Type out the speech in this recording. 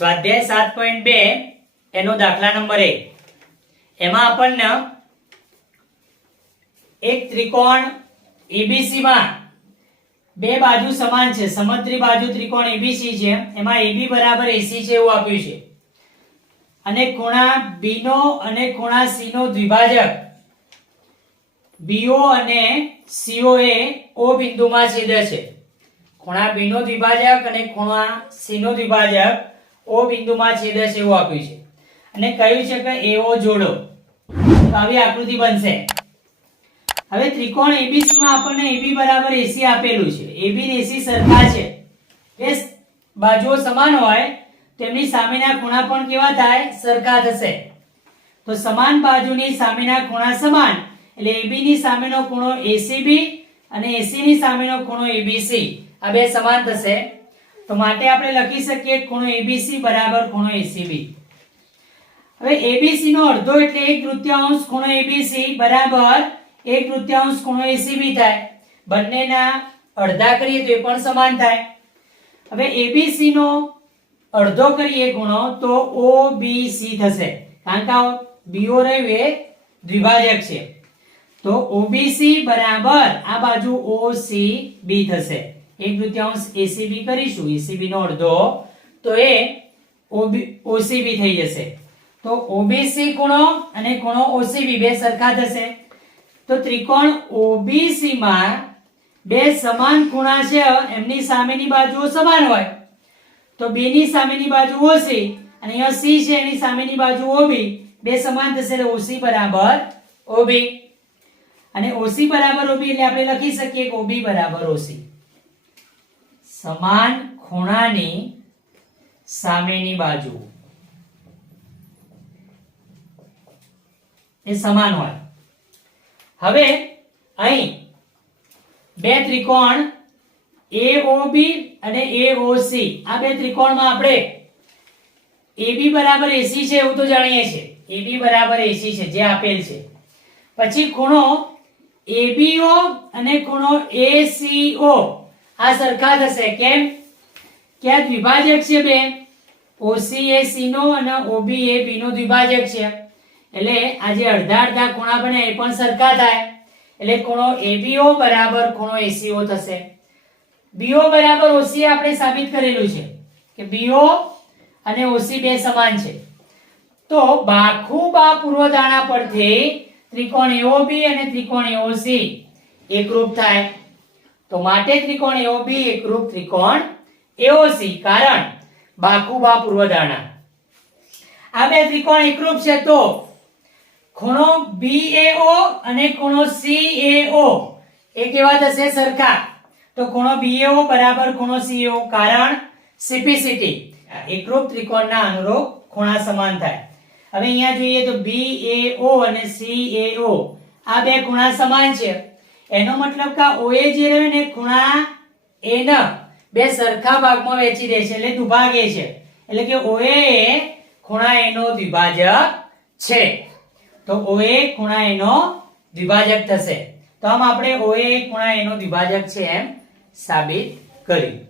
સ્વાધ્યાય સાત પોઈન્ટ બે એનો દાખલા નંબર એક. એમાં આપણને એક ત્રિકોણ એબીસી માં બે બાજુ સમાન છે. સમત્રી બાજુ ત્રિકોણ એબીસી છે. એમાં એબી બરાબર એસી છે એવું આપ્યું છે. અને ખૂણા બી નો અને ખૂણા સી નો દ્વિભાજક. બીઓ અને સીઓ એ ઓ બિંદુમાં છેદે છે. ખૂણા બી નો દ્વિભાજક અને ખૂણા સી નો દ્વિભાજક ઓ બિંદુમાં છેદે છે એવું આપ્યું છે. અને કહ્યું છે કે એઓ જોડો. તો આવી આકૃતિ બનશે. હવે ત્રિકોણ એબીસી માં આપણને એબી બરાબર એસી આપેલું છે. એબી ને એસી સરખા છે. એ બાજુઓ સમાન હોય, તેમની સામેના ખૂણા પણ કેવા થાય? સરખા થશે. તો સમાન બાજુની સામેના ખૂણા સમાન, એટલે એબી ની સામેનો ખૂણો એસીબી અને એસી ની સામેનો ખૂણો એબીસી આ બે સમાન થશે. તો માટે આપણે લખી શકીએ ખૂણો એબીસી બરાબર ખૂણો એસીબી હવે એબીસી નો અડધો એટલે એક તૃતીયાંશ ખૂણો એબીસી બરાબર એક તૃતીયાંશ ખૂણો એસીબી થાય. બંનેના અડધા કરીએ તો એ પણ સમાન થાય. હવે એબીસી નો અડધો કરીએ ગુણો તો OBC થશે. કારણ કે બીઓ રહ્યું એ દ્વિભાજક છે. તો ઓબીસી બરાબર આ બાજુ OCB થશે. એક તૃતીયાંશ એસીબી કરીશું એસીબી નો અડધો, તો એ ઓસીબી થઈ જશે. તો ઓબીસી ખૂણો અને ખૂણો ઓસીબી બે સરખા થશે. તો ત્રિકોણ ઓબીસી માં બે સમાન ખૂણા છે એમની સામેની બાજુઓ સમાન હોય. તો બે ની સામેની બાજુ ઓસી અને અહીંયા સી છે, એની સામેની બાજુ ઓબી બે સમાન થશે એટલે ઓસી બરાબર ઓબી અને ઓસી બરાબર ઓબી એટલે આપણે લખી શકીએ કે ઓબી બરાબર OC સમાન ખૂણાની સામેની બાજુ. એ સમાન હોય. હવે અહીં બે ત્રિકોણ AOB અને AOC આ બે ત્રિકોણમાં આપણે AB બરાબર AC છે એવું તો જાણીએ છીએ. AB બરાબર AC છે, જે આપેલ છે. પછી ખૂણો ABO અને ખૂણો ACO આ સરખા થશે. કેમ? કે દ્વિભાજક છે બે? ઓસી એ સી નો અને ઓબી એ બી નો દ્વિભાજક છે. એટલે આ જે અડધા અડધા ખૂણા બને એ પણ સરખા થાય. એટલે ખૂણો એબીઓ બરાબર ખૂણો એસીઓ થશે. બીઓ બરાબર ઓસી આપણે સાબિત કરેલું છે કે બીઓ અને ઓસી બે સમાન છે. તો બાખુબા પૂર્વધારણા પરથી ત્રિકોણ એઓબી અને ત્રિકોણ એઓસી એકરૂપ થાય. તો માટે ત્રિકોણ AOB એકરૂપ ત્રિકોણ એઓ સી. કારણ બાકુબા પૂર્વધારણા. આ બે ત્રિકોણ એકરૂપ છે તો ખૂણો BAO અને ખૂણો CAO એ કેવા થશે સરખા. તો ખૂણો BAO બરાબર ખૂણો CAO કારણ સીપીસીટી. એકરૂપ ત્રિકોણના અનુરૂપ ખૂણા સમાન થાય. હવે અહીંયા જોઈએ તો BAO અને CAO આ બે ખૂણા સમાન છે. એનો મતલબ કે ઓએ જે રહ્યો ને ખૂણા A બે સરખા ભાગમાં વહેંચી દે છે, એટલે દુભાગે છે. એટલે કે OA એ ખૂણા એનો દ્વિભાજક છે. તો OA ખૂણા એનો દ્વિભાજક થશે. તો આમ આપણે OA એ ખૂણા A નો દ્વિભાજક છે એમ સાબિત કર્યું.